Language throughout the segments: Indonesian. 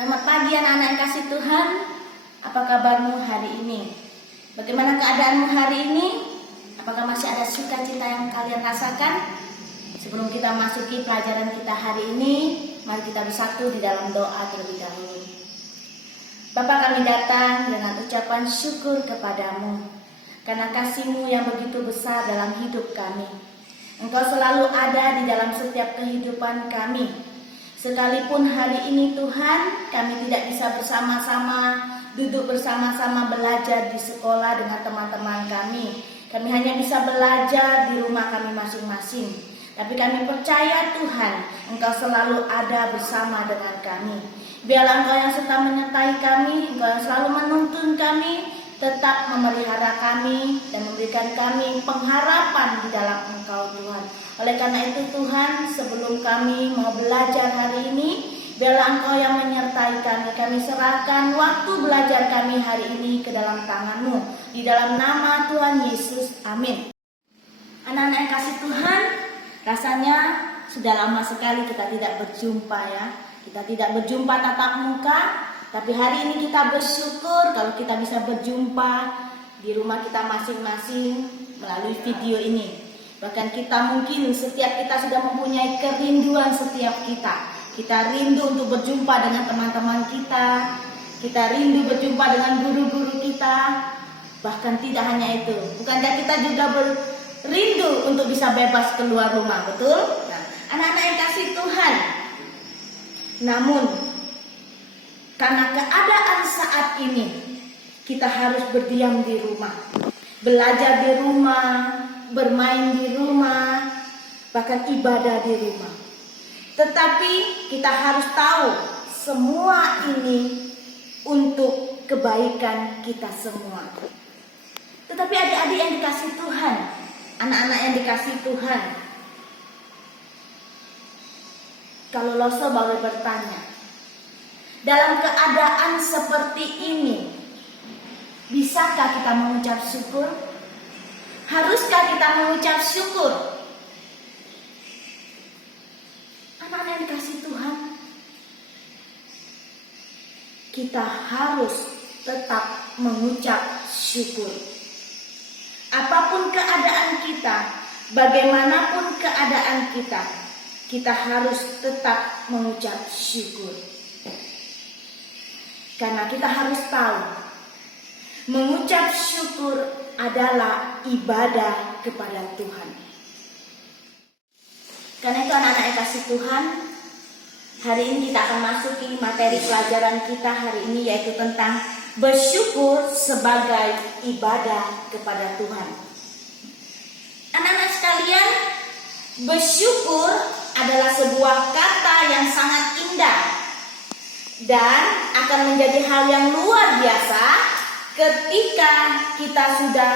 Selamat pagi anak-anak yang kasih Tuhan. Apa kabarmu hari ini? Bagaimana keadaanmu hari ini? Apakah masih ada sukacita yang kalian rasakan? Sebelum kita masuki pelajaran kita hari ini, mari kita bersatu di dalam doa terlebih dahulu. Bapa, kami datang dengan ucapan syukur kepadamu karena kasih-Mu yang begitu besar dalam hidup kami. Engkau selalu ada di dalam setiap kehidupan kami. Sekalipun hari ini Tuhan, kami tidak bisa bersama-sama, duduk bersama-sama belajar di sekolah dengan teman-teman kami. Kami hanya bisa belajar di rumah kami masing-masing. Tapi kami percaya Tuhan, Engkau selalu ada bersama dengan kami. Biarlah Engkau yang serta menyertai kami, Engkau yang selalu menuntun kami, tetap memelihara kami dan memberikan kami pengharapan di dalam Engkau Tuhan. Oleh karena itu Tuhan, sebelum kami mau belajar hari ini, biarlah Engkau yang menyertai kami. Kami serahkan waktu belajar kami hari ini ke dalam tangan-Mu. Di dalam nama Tuhan Yesus, amin. Anak-anak yang kasih Tuhan, rasanya sudah lama sekali kita tidak berjumpa ya. Kita tidak berjumpa tatap muka, tapi hari ini kita bersyukur kalau kita bisa berjumpa di rumah kita masing-masing melalui video ini. Bahkan kita mungkin setiap kita sudah mempunyai kerinduan setiap kita. Kita rindu untuk berjumpa dengan teman-teman kita. Kita rindu berjumpa dengan guru-guru kita. Bahkan tidak hanya itu. Bukankah kita juga rindu untuk bisa bebas keluar rumah, betul? Nah, anak-anak yang kasih Tuhan. Namun, karena keadaan saat ini, kita harus berdiam di rumah. Belajar di rumah, bermain di rumah, bahkan ibadah di rumah. Tetapi kita harus tahu semua ini untuk kebaikan kita semua. Tetapi adik-adik yang dikasih Tuhan, anak-anak yang dikasih Tuhan, kalau Loso baru bertanya, dalam keadaan seperti ini, bisakah kita mengucap syukur? Haruskah kita mengucap syukur? Anak-anak yang dikasih Tuhan, kita harus tetap mengucap syukur. Apapun keadaan kita, bagaimanapun keadaan kita, kita harus tetap mengucap syukur. Karena kita harus tahu, mengucap syukur adalah ibadah kepada Tuhan. Karena itu anak-anak yang kasih Tuhan, hari ini kita akan masuki materi pelajaran kita hari ini, yaitu tentang bersyukur sebagai ibadah kepada Tuhan. Anak-anak sekalian, bersyukur adalah sebuah kata yang sangat indah dan akan menjadi hal yang luar biasa ketika kita sudah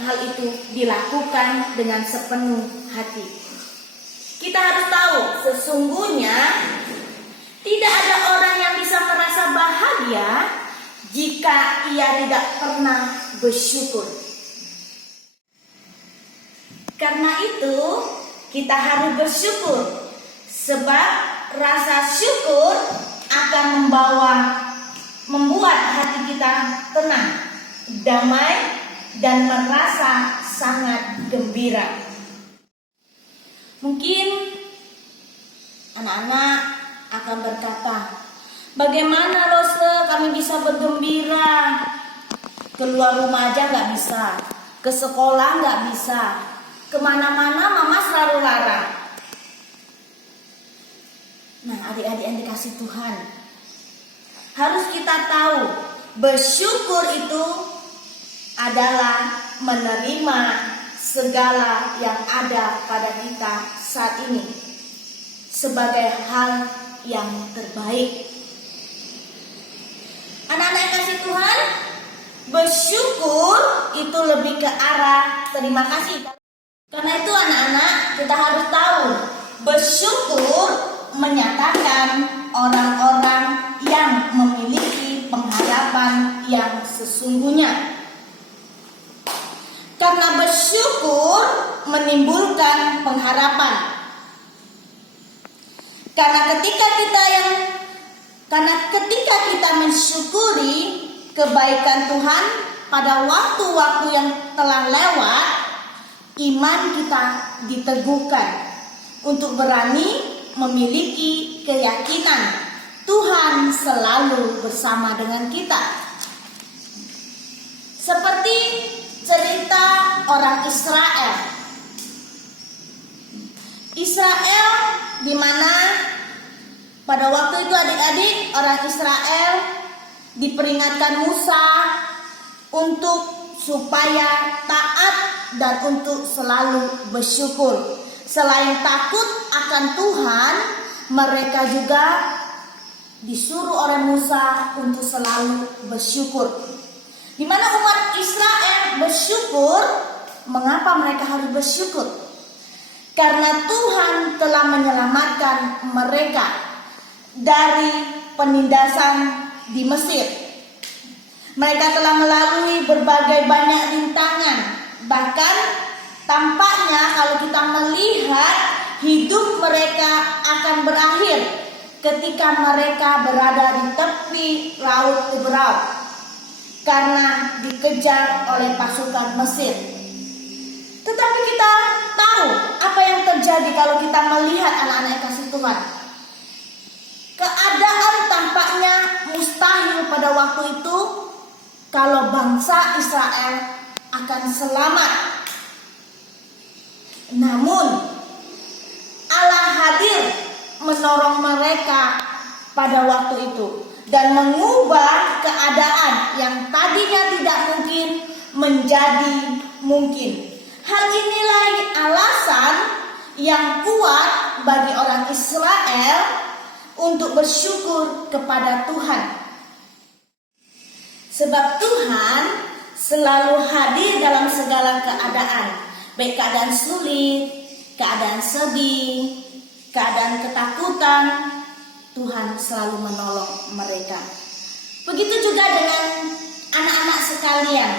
hal itu dilakukan dengan sepenuh hati. Kita harus tahu sesungguhnya tidak ada orang yang bisa merasa bahagia jika ia tidak pernah bersyukur. Karena itu kita harus bersyukur, sebab rasa syukur akan membuat hati kita tenang, damai, dan merasa sangat gembira. Mungkin anak-anak akan berkata, bagaimana Rose kami bisa bergembira? Keluar rumah aja gak bisa, ke sekolah gak bisa, kemana-mana mama selalu larang. Nah, adik-adik yang dikasih Tuhan, harus kita tahu bersyukur itu adalah menerima segala yang ada pada kita saat ini sebagai hal yang terbaik. Anak-anak yang kasih Tuhan, bersyukur itu lebih ke arah terima kasih. Karena itu anak-anak, kita harus tahu bersyukur menyatakan orang-orang yang memiliki pengharapan yang sesungguhnya. Karena bersyukur menimbulkan pengharapan. Karena ketika kita yang mensyukuri kebaikan Tuhan pada waktu-waktu yang telah lewat, iman kita diteguhkan untuk berani memiliki keyakinan Tuhan selalu bersama dengan kita. Seperti cerita orang Israel. Israel di mana pada waktu itu adik-adik orang Israel diperingatkan Musa untuk supaya taat dan untuk selalu bersyukur. Selain takut akan Tuhan, mereka juga disuruh oleh Musa untuk selalu bersyukur. Di mana umat Israel bersyukur, mengapa mereka harus bersyukur? Karena Tuhan telah menyelamatkan mereka dari penindasan di Mesir. Mereka telah melalui berbagai banyak rintangan. Bahkan tampaknya kalau kita melihat hidup mereka akan berakhir ketika mereka berada di tepi laut Ibrani karena dikejar oleh pasukan Mesir. Tetapi kita tahu apa yang terjadi kalau kita melihat anak-anak yang kasih Tuhan. Keadaan tampaknya mustahil pada waktu itu kalau bangsa Israel akan selamat. Namun Allah hadir menolong mereka pada waktu itu dan mengubah keadaan yang tadinya tidak mungkin menjadi mungkin. Hal inilah alasan yang kuat bagi orang Israel untuk bersyukur kepada Tuhan. Sebab Tuhan selalu hadir dalam segala keadaan, baik keadaan sulit, keadaan sedih, keadaan ketakutan, Tuhan selalu menolong mereka. Begitu juga dengan anak-anak sekalian,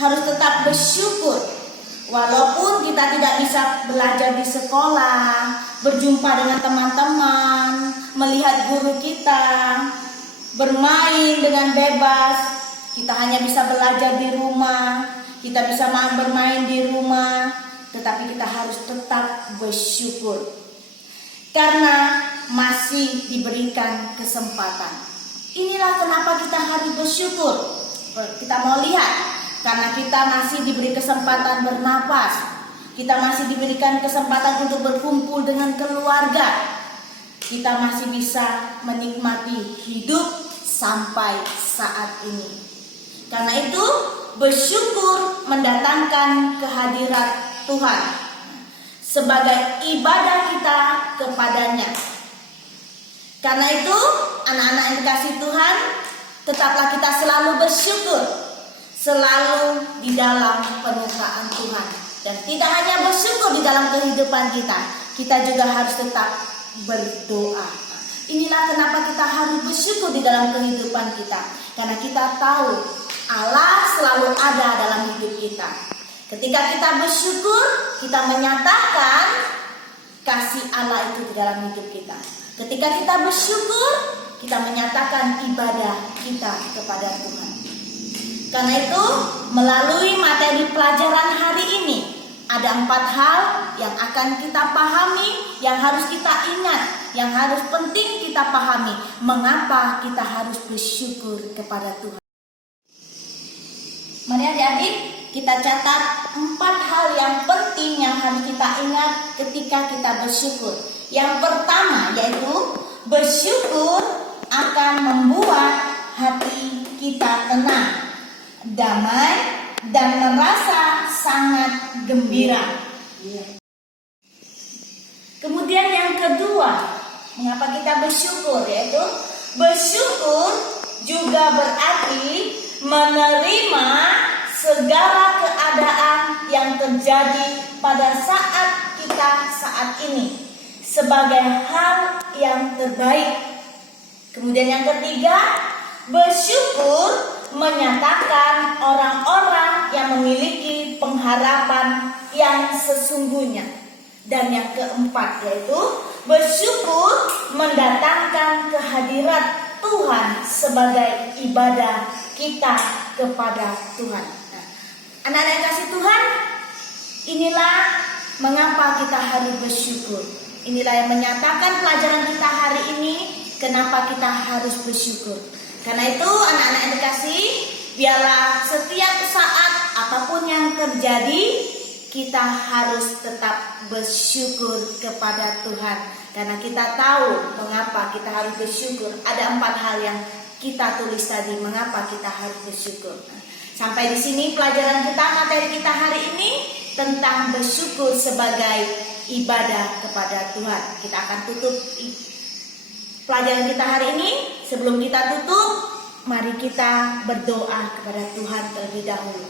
harus tetap bersyukur. Walaupun kita tidak bisa belajar di sekolah, berjumpa dengan teman-teman, melihat guru kita, bermain dengan bebas, kita hanya bisa belajar di rumah, kita bisa bermain di rumah, tetapi kita harus tetap bersyukur. Karena masih diberikan kesempatan. Inilah kenapa kita harus bersyukur. Kita mau lihat, karena kita masih diberi kesempatan bernapas. Kita masih diberikan kesempatan untuk berkumpul dengan keluarga. Kita masih bisa menikmati hidup sampai saat ini. Karena itu, bersyukur mendatangkan kehadiran Tuhan sebagai ibadah kita kepadanya. Karena itu, anak-anak yang dikasihi Tuhan, tetaplah kita selalu bersyukur, selalu di dalam penyertaan Tuhan. Dan tidak hanya bersyukur di dalam kehidupan kita juga harus tetap berdoa. Inilah kenapa kita harus bersyukur di dalam kehidupan kita. Karena kita tahu Allah selalu ada dalam hidup kita. Ketika kita bersyukur, kita menyatakan kasih Allah itu di dalam hidup kita. Ketika kita bersyukur, kita menyatakan ibadah kita kepada Tuhan. Karena itu, melalui materi pelajaran hari ini, ada 4 hal yang akan kita pahami, yang harus kita ingat, yang harus penting kita pahami. Mengapa kita harus bersyukur kepada Tuhan. Mari adik-adik, kita catat 4 hal yang penting yang harus kita ingat ketika kita bersyukur. Yang pertama yaitu bersyukur akan membuat hati kita tenang, damai, dan merasa sangat gembira. Kemudian yang kedua, mengapa kita bersyukur, yaitu bersyukur juga berarti menerima segala keadaan yang terjadi pada saat kita saat ini sebagai hal yang terbaik. Kemudian yang ketiga, bersyukur menyatakan orang-orang yang memiliki pengharapan yang sesungguhnya. Dan yang keempat yaitu bersyukur mendatangkan kehadiran Tuhan sebagai ibadah kita kepada Tuhan. Nah, anak-anak yang kasih Tuhan, inilah mengapa kita harus bersyukur. Inilah yang menyatakan pelajaran kita hari ini, kenapa kita harus bersyukur. Karena itu anak-anak yang dikasih, biarlah setiap saat apapun yang terjadi, kita harus tetap bersyukur kepada Tuhan. Karena kita tahu mengapa kita harus bersyukur. Ada 4 hal yang kita tulis tadi, mengapa kita harus bersyukur. Sampai di sini pelajaran kita, materi kita hari ini tentang bersyukur sebagai ibadah kepada Tuhan. Kita akan tutup pelajaran kita hari ini. Sebelum kita tutup, mari kita berdoa kepada Tuhan terlebih dahulu.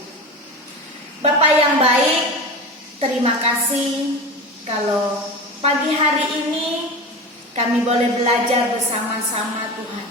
Bapa yang baik, terima kasih kalau pagi hari ini kami boleh belajar bersama-sama Tuhan.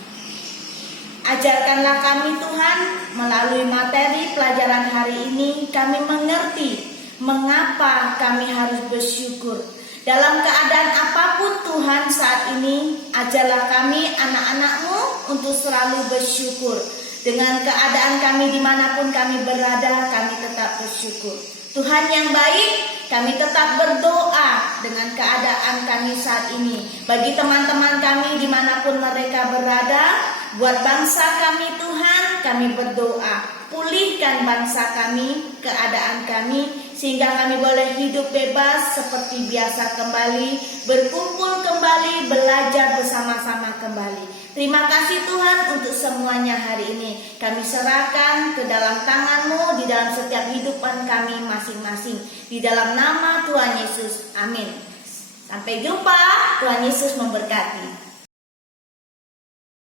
Ajarkanlah kami Tuhan, melalui materi pelajaran hari ini kami mengerti mengapa kami harus bersyukur. Dalam keadaan apapun Tuhan saat ini, ajarlah kami anak-anak-Mu untuk selalu bersyukur. Dengan keadaan kami dimanapun kami berada, kami tetap bersyukur. Tuhan yang baik, kami tetap berdoa dengan keadaan kami saat ini. Bagi teman-teman kami dimanapun mereka berada, buat bangsa kami Tuhan, kami berdoa. Pulihkan bangsa kami, keadaan kami, sehingga kami boleh hidup bebas seperti biasa kembali, berkumpul kembali, belajar bersama-sama kembali. Terima kasih Tuhan untuk semuanya hari ini. Kami serahkan ke dalam tangan-Mu di dalam setiap kehidupan kami masing-masing. Di dalam nama Tuhan Yesus, amin. Sampai jumpa, Tuhan Yesus memberkati.